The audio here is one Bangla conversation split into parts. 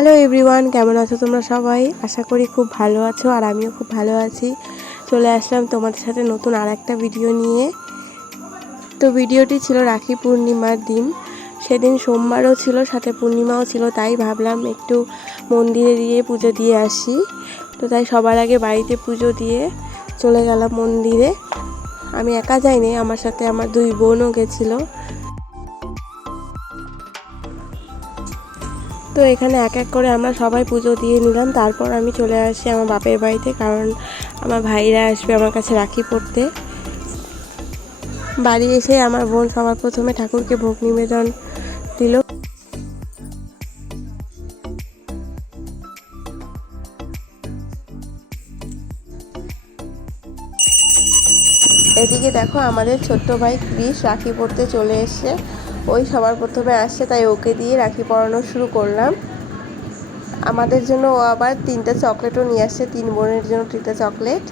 হ্যালো এভরিওয়ান, কেমন আছো তোমরা সবাই? আশা করি খুব ভালো আছো, আর আমিও খুব ভালো আছি। চলে আসলাম তোমাদের সাথে নতুন আর একটা ভিডিও নিয়ে। তো ভিডিওটি ছিল রাখি পূর্ণিমার দিন। সেদিন সোমবারও ছিল, সাথে পূর্ণিমাও ছিল, তাই ভাবলাম একটু মন্দিরে গিয়ে পুজো দিয়ে আসি। তো তাই সবার আগে বাড়িতে পুজো দিয়ে চলে গেলাম মন্দিরে। আমি একা যাইনি, আমার সাথে আমার দুই বোনও গেছিলো। তো এখানে এক এক করে আমরা সবাই পুজো দিয়ে নিলাম। তারপর আমি চলে আসি আমার বাপের বাড়িতে, কারণ আমার ভাইরা আসবে আমার কাছে রাখি পড়তে। বাড়ি এসে আমার বোন সবার প্রথমে ঠাকুরকে ভোগ নিবেদন দিল। এদিকে দেখো আমাদের ছোট্ট ভাই ক্রিস রাখি পড়তে চলে এসছে। ওই সবার প্রথমে আসছে, তাই ওকে দিয়ে রাখি পরানো শুরু করলাম। আমাদের জন্য ও আবার 3টা চকলেটও নিয়ে আসছে, 3 বোনের জন্য 3টা চকলেট।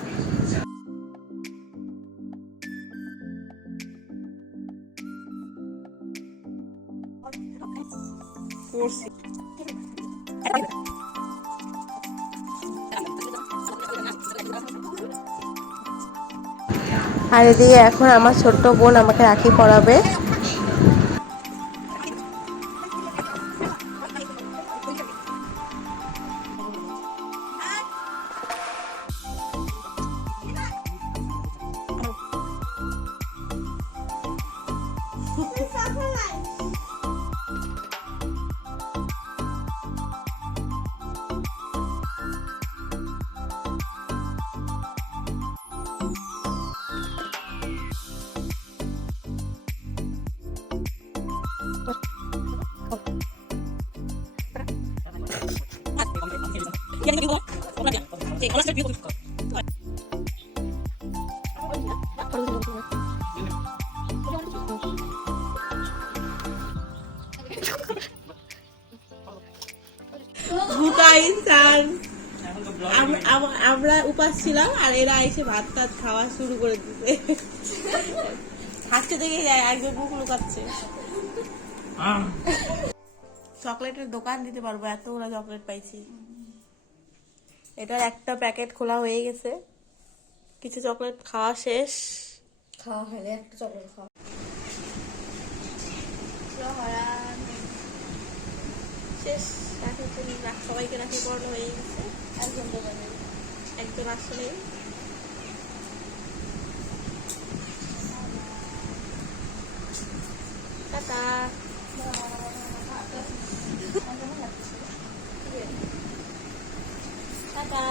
আর এদিকে এখন আমার ছোট্ট বোন আমাকে রাখি পরাবে। আমরা উপাস ছিলাম, আর এরা এসে ভাত টাত খাওয়া শুরু করে দিতে। হাসতে দেখে একজন মুখ লুকাচ্ছে। চকলেটের দোকান দিতে পারবো, এতগুলো চকলেট পাইছি। এটার একটা প্যাকেট খোলা হয়ে গেছে, কিছু চকলেট খাওয়া শেষ। খাওয়া হলে একটা চকলেট খাওয়া শেষ। সবাইকে রাখি পড়ানো হয়ে গেছে। একজন আসলে টাটা। টাটা।